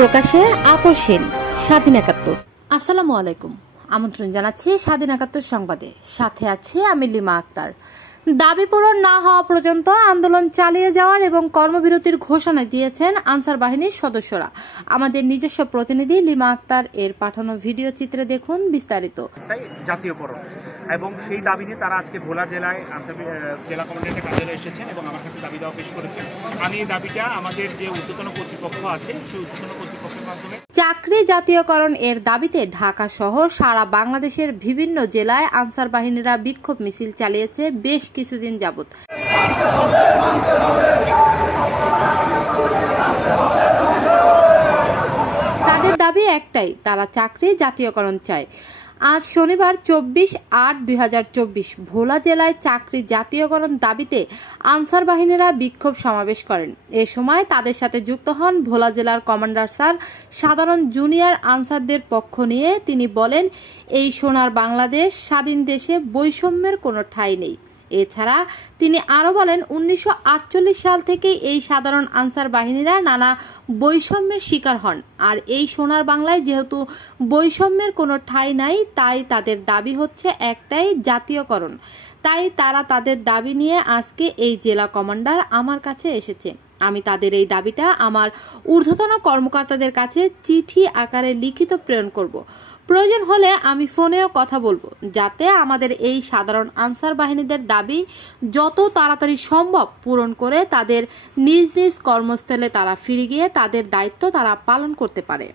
প্রকাশে আপসীন স্বাধীন ৭১। আসসালামু আলাইকুম, আমন্ত্রণ জানাচ্ছি স্বাধীন ৭১ সংবাদে। সাথে আছি আমি লিমা আক্তার। দাবি পূরণ না হওয়া পর্যন্ত আন্দোলন চালিয়ে যাওয়ার এবং কর্মবিরতির ঘোষণা দিয়েছেন আনসার বাহিনীর সদস্যরা। আমাদের নিজস্ব প্রতিনিধি লিমা আক্তার এর পাঠানো ভিডিও চিত্রে দেখুন বিস্তারিত। জাতীয়করণ এবং সেই দাবি নিয়ে তারা আজকে ভোলা জেলায় আনসার জেলা কমান্ডারের কার্যালয়ে এসেছেন এবং আমার কাছে দাবি দেওয়া পেশ করেছেন। আমি এই দাবিটা আমাদের যে ঊর্ধ্বতন কর্তৃপক্ষ আছে সেই ঊর্ধ্বতন কর্তৃপক্ষের মাধ্যমে চাকরি জাতীয়করণ এর দাবিতে ঢাকা সহ সারা বাংলাদেশের বিভিন্ন জেলায় আনসার বাহিনীরা বিক্ষোভ মিছিল চালিয়েছে বেশ কিছুদিন যাবত। তাদের দাবি একটাই, তারা চাকরি জাতীয়করণ চায়। আজ শনিবার 24/৮/২০২৪ ভোলা জেলায় চাকরি জাতীয়করণ দাবিতে আনসার বাহিনীরা বিক্ষোভ সমাবেশ করেন। এ সময় তাদের সাথে যুক্ত হন ভোলা জেলার কমান্ডার স্যার। সাধারণ জুনিয়র আনসারদের পক্ষ নিয়ে তিনি বলেন, এই সোনার বাংলাদেশ স্বাধীন দেশে বৈষম্যের কোনো ঠাঁই নেই। এছাড়া তিনি আরো বলেন, ১৯৪৮ সাল থেকেই এই সাধারণ আনসার বাহিনীরা নানা বৈষম্যের শিকার হন। আর এই সোনার বাংলায় যেহেতু বৈষম্যের কোনো ঠাঁই নাই, তাই তাদের দাবি হচ্ছে একটাই, জাতীয়করণ। তাই তারা তাদের দাবি নিয়ে আজকে এই জেলা কমান্ডার আমার কাছে এসেছে। আমি তাদের এই দাবিটা আমার ঊর্ধ্বতন কর্মকর্তাদের কাছে চিঠি আকারে লিখিত প্রেরণ করব। প্রয়োজন হলে আমি ফোনেও কথা বলবো, যাতে আমাদের এই সাধারণ আনসার বাহিনীদের দাবি যত তাড়াতাড়ি সম্ভব পূরণ করে তাদের নিজ নিজ কর্মস্থলে তারা ফিরে গিয়ে তাদের দায়িত্ব তারা পালন করতে পারে।